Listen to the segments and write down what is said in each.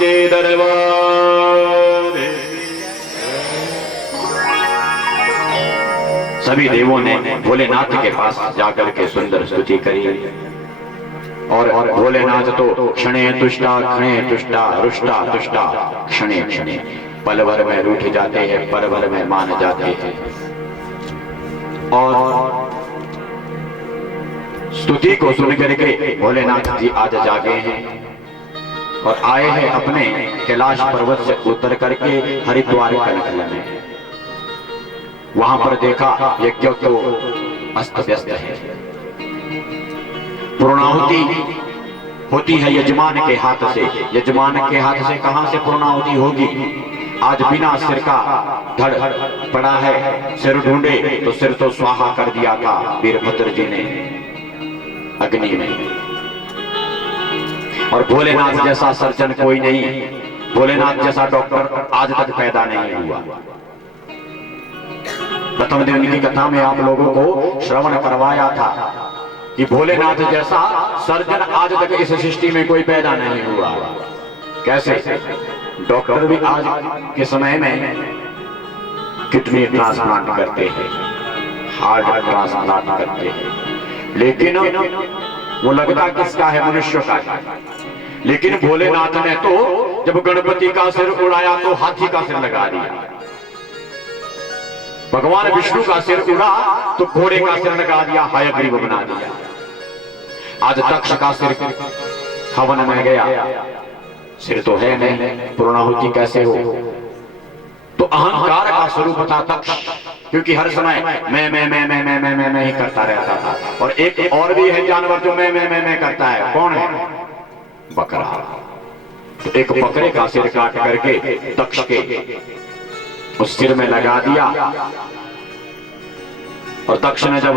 के दरबार। सभी देवों ने भोलेनाथ के पास जाकर के सुंदर स्तुति करी और भोलेनाथ तो क्षणे तुष्टा क्षणे तुष्टा रुष्टा तुष्टा क्षणे क्षणे, पल भर में रूठ जाते हैं, पल भर में मान जाते हैं। और स्तुति को सुन करके भोलेनाथ जी आज जागे हैं और आए हैं अपने कैलाश पर्वत से उतर करके हरिद्वार कनखल में। वहां पर देखा यज्ञ तो अस्त व्यस्त है, पूर्णाहुति होती है यजमान के हाथ से। यजमान के हाथ से कहां से पूर्णाहुति होगी? आज बिना सिर का धड़ पड़ा है, सिर ढूंढे तो सिर तो स्वाहा कर दिया था वीरभद्र जी ने अग्नि में। और भोलेनाथ जैसा सर्जन कोई नहीं, भोलेनाथ जैसा डॉक्टर आज तक पैदा नहीं हुआ। प्रथम दिन की कथा में आप लोगों को श्रवण करवाया था कि भोलेनाथ जैसा सर्जन आज तक इस सृष्टि में कोई पैदा नहीं हुआ। कैसे? डॉक्टर भी आज के समय में किडनी ट्रांसप्लांट करते हैं, हार्ट ट्रांसप्लांट करते हैं, लेकिन वो लगता किसका है? मनुष्य का है। लेकिन भोलेनाथ ने तो जब गणपति का सिर उड़ाया तो हाथी का सिर लगा दिया, भगवान विष्णु का सिर उड़ा तो घोड़े का सिर लगा दिया, हयग्रीव बना दिया। आज दक्ष का सिर हवन में गया, सिर तो है नहीं, पूर्णाहुति कैसे हो? तो अहंकार का स्वरूप था दक्ष, क्योंकि हर समय मैं ही करता रहता था। और एक और भी है जानवर जो मैं करता है, कौन है? बकरा। तो एक बकरे का सिर काट करके दक्ष के उस सिर में लगा दिया। और दक्ष ने जब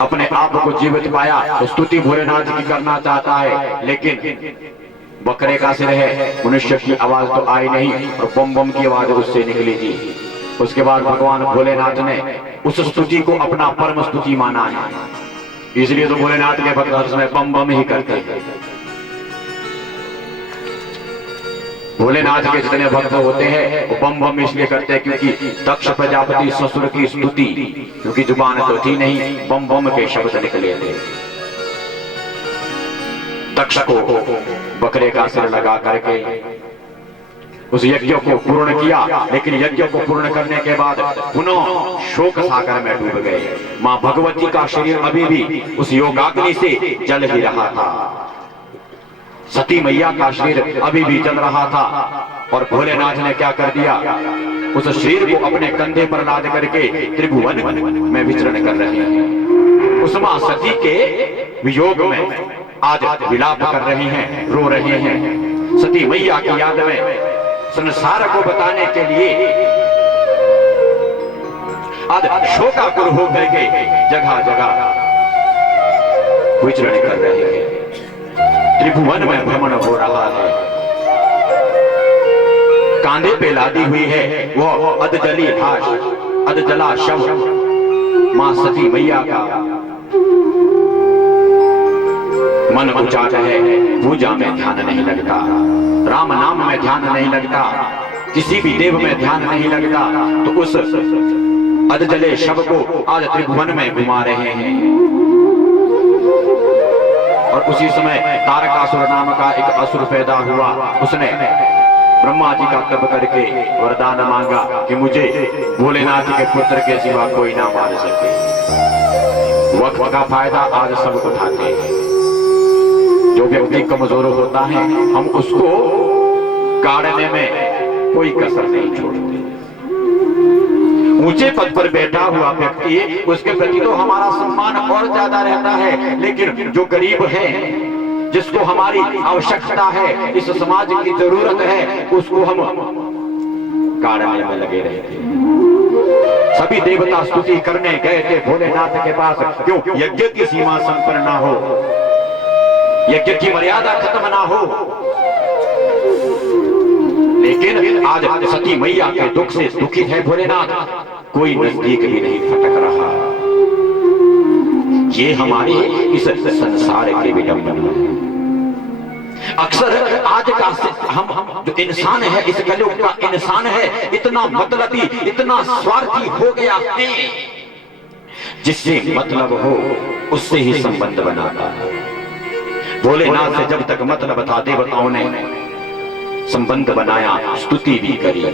अपने आप को जीवित पाया तो स्तुति भोलेनाथ की करना चाहता है, लेकिन बकरे का सिर है, मनुष्य की आवाज तो आई नहीं और बम बम की आवाज उससे निकली थी। उसके बाद भगवान भोलेनाथ ने उस स्तुति को अपना परम स्तुति माना है, इसलिए तो भोलेनाथ के भक्त हर समय बम बम ही करते हैं। भोलेनाथ के जितने भक्त होते हैं वो बम बम इसलिए करते हैं क्योंकि दक्ष प्रजापति ससुर की स्तुति, क्योंकि जुबान तो थी नहीं, बम बम के शब्द निकले थे। दक्ष को बकरे का सिर लगा करके उस यज्ञ को पूर्ण किया, लेकिन यज्ञ को पूर्ण करने के बाद पुनः शोक सागर में डूब गए। मां भगवती का शरीर अभी भी उस योगाग्नि से जल ही रहा था, सती मैया का शरीर अभी भी जल रहा था। और भोलेनाथ ने क्या कर दिया? उस शरीर को अपने कंधे पर लाद करके त्रिभुवन में विचरण कर रहे हैं। उस मां सती के वियोग में आज विलाप कर रहे हैं, रो रहे हैं। सती मैया की याद में संसार को बताने के लिए आज शोकाकुल हो करके जगह जगह विचरण कर रहे हैं। त्रिभुवन में भ्रमण हो रहा है। कांधे पे लादी हुई है वो अधजली लाश, अधजला शव मां सती मैया का। मन उचाट है, पूजा में ध्यान नहीं लगता, राम नाम में ध्यान नहीं लगता, किसी भी देव में ध्यान नहीं लगता। तो उस अधजले शव को आज त्रिभुवन में घुमा रहे हैं। और उसी समय तारकासुर नाम का एक असुर पैदा हुआ। उसने ब्रह्मा जी का तप करके वरदान मांगा कि मुझे भोलेनाथ के पुत्र के सिवा कोई ना मार सके। वक्त का फायदा आज सब उठाते हैं। जो व्यक्ति कमजोर होता है हम उसको गाड़ने में कोई कसर नहीं छोड़ते। ऊंचे पद पर बैठा हुआ व्यक्ति, उसके प्रति तो हमारा सम्मान और ज्यादा रहता है, लेकिन जो गरीब है, जिसको हमारी आवश्यकता है, इस समाज की जरूरत है, उसको हम गाड़ने में लगे रहते हैं। सभी देवता स्तुति करने गए थे भोलेनाथ के पास, क्यों? यज्ञ की सीमा संपन्न ना हो, यज्ञ की मर्यादा खत्म ना हो। लेकिन आज सती मैया के दुख से दुखित है भोलेनाथ, कोई नजदीक भी नहीं फटक रहा। ये हमारे इस संसार के विडंबन है। अक्सर आज का हम जो इंसान है, इस कलयुग का इंसान है, इतना मतलबी, इतना स्वार्थी हो गया है, जिससे मतलब हो उससे ही संबंध बनाता है। भोलेनाथ से जब तक मतलब था, देवताओं ने संबंध बनाया, स्तुति भी करी,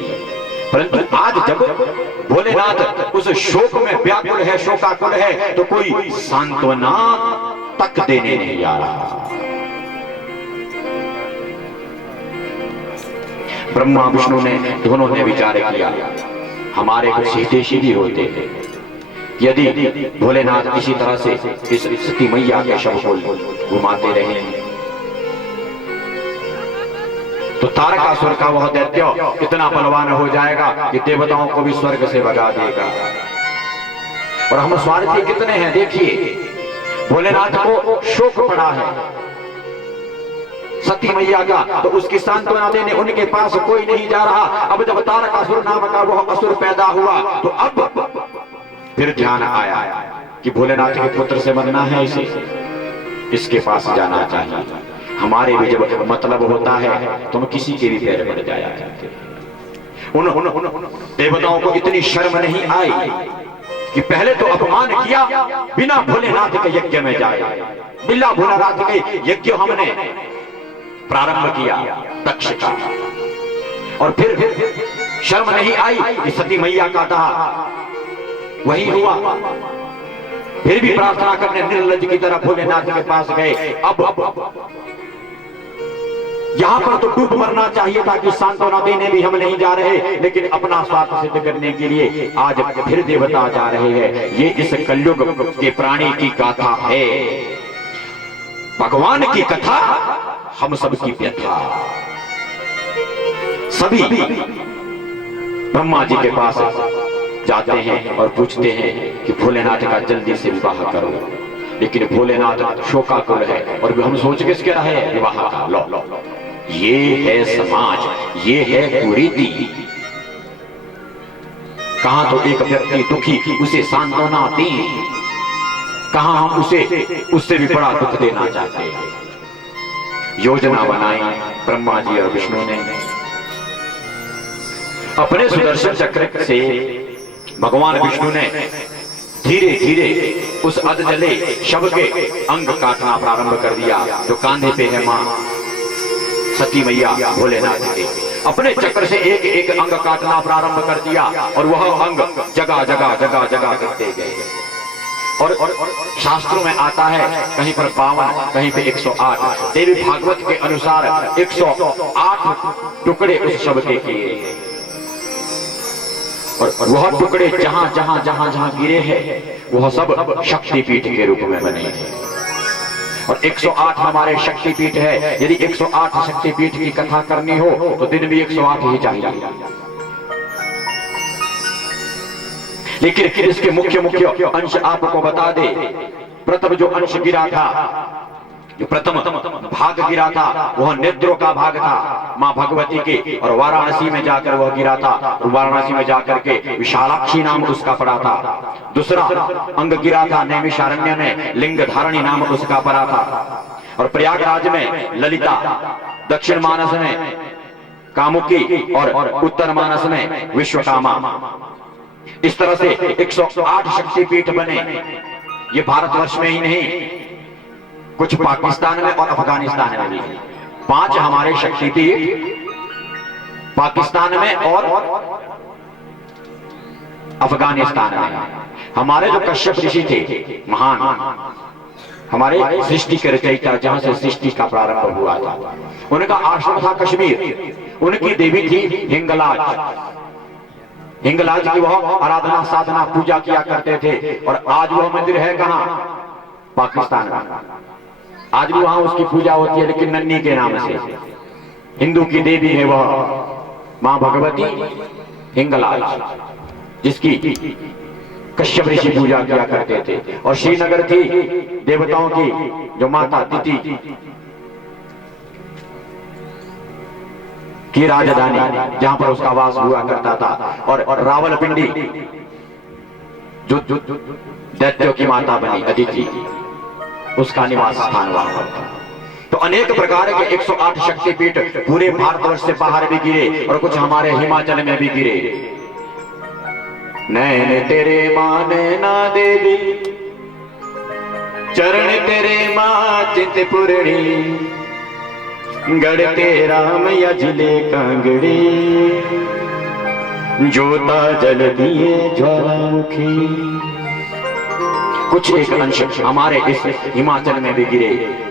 परंतु आज जब भोलेनाथ उस शोक में व्याकुल है, शोकाकुल है, तो कोई सांत्वना तक देने नहीं आ रहा। ब्रह्मा विष्णु ने दोनों ने विचार किया, हमारे कुछ हितैषी भी होते हैं, यदि भोलेनाथ इसी तरह से इस सती मैया के शव को घुमाते रहे तो तारकासुर का वह दैत्य इतना बलवान हो जाएगा कि देवताओं को भी स्वर्ग से भगा देगा। और हम स्वार्थी कितने हैं, देखिए भोलेनाथ को शोक पड़ा है सती मैया का, तो उसकी सांत्वना देने उनके पास कोई नहीं जा रहा। अब जब तारकासुर नाम का वह असुर पैदा हुआ तो अब फिर ध्यान आया कि भोलेनाथ के पुत्र से बनना है, इसे इसके पास जाना चाहिए। हमारे भी जब मतलब होता है तो हम किसी के भी पैर पड़ जाया करते हैं। उन देवताओं को इतनी शर्म नहीं आई कि पहले तो अपमान किया, बिना भोलेनाथ के यज्ञ में जाए, बिना भोलेनाथ के यज्ञ हमने प्रारंभ किया दक्ष का, और फिर शर्म नहीं आई कि सती मैया का कहा वही हुआ। फिर भी प्रार्थना करने निर्लज की तरह भोलेनाथ के पास गए। अब यहां पर तो डूब मरना चाहिए था कि सांत्वना देने भी हम नहीं जा रहे, लेकिन अपना स्वार्थ सिद्ध करने के लिए आज फिर देवता जा रहे हैं। ये इस कलयुग के प्राणी की गाथा है, भगवान की कथा, हम सबकी व्यथा। सभी ब्रह्मा जी के पास जाते हैं और पूछते हैं कि भोलेनाथ का जल्दी से विवाह करो, लेकिन भोलेनाथ शोकाकुल है और हम सोच किसके रहे विवाह का। लो लो ये है समाज, ये है कुरीति। कहां तो एक व्यक्ति दुखी, उसे सांत्वना दें, कहां हम उससे भी बड़ा दुख देना चाहते हैं। योजना बनाई ब्रह्मा जी और विष्णु ने। अपने सुदर्शन चक्र से भगवान विष्णु ने धीरे धीरे उस अधजले शव के अंग काटना प्रारंभ कर दिया जो कांधे पे है मां सती मैया भोलेनाथ के। अपने चक्र से एक एक अंग काटना प्रारंभ कर दिया और वह अंग जगह जगह जगह जगह करते गए। और शास्त्रों में आता है कहीं पर 52, कहीं पे 108। देवी भागवत के अनुसार 108 टुकड़े उस शव के किए और वह टुकड़े जहां जहां जहां जहां गिरे हैं वह सब शक्तिपीठ के रूप में बने हैं। और 108 हमारे शक्तिपीठ है। यदि 108 शक्तिपीठ की कथा करनी हो तो दिन भी 108 ही चाहिए। लेकिन फिर इसके मुख्य मुख्य अंश आपको बता दे। प्रथम जो अंश गिरा था, जो प्रथम भाग गिरा था वह नेत्रों का भाग था मां भगवती के, और वाराणसी में जाकर वह गिरा था। और वाराणसी में जाकर के विशालाक्षी नाम उसका पड़ा था। दूसरा अंग गिरा था नैमिषारण्य में, लिंग धारणी नाम उसका पड़ा था। और प्रयागराज में ललिता, दक्षिण मानस में कामुकी और उत्तर मानस में विश्वकामा। इस तरह से 108 शक्तिपीठ बने। ये भारतवर्ष में ही नहीं, कुछ पाकिस्तान में और अफगानिस्तान में भी। 5 हमारे शक्तिपीठ पाकिस्तान में और अफगानिस्तान में। हमारे जो कश्यप ऋषि थे महान, हमारे सृष्टि के रचयिता, जहां से सृष्टि का प्रारंभ हुआ था, उनका आश्रम था कश्मीर। उनकी देवी थी हिंगलाज। हिंगलाज की वह आराधना साधना पूजा किया करते थे। और आज वह मंदिर है कहां? पाकिस्तान में। आज भी वहां उसकी पूजा होती है, लेकिन नन्ही के नाम से। हिंदू की देवी है वह मां भगवती हिंगलाज, जिसकी कश्यप ऋषि पूजा किया करते थे। और श्रीनगर थी देवताओं की जो माता तिथि की राजधानी, जहां पर उसका वास हुआ करता था। और रावलपिंडी जो दैत्यों की माता बनी अदिति, उसका निवास स्थान वहां पर था। तो अनेक प्रकार के 108 शक्तिपीठ पूरे भारतवर्ष से बाहर भी गिरे और कुछ हमारे हिमाचल में भी गिरे। नैन तेरे माने ना देवी, चरण तेरे मां चिंतपूर्णी, गढ़ते राम या जिले कांगड़ी, जोता जल दिए ज्वालामुखी। कुछ एक अंश हमारे इस हिमाचल में भी गिरे।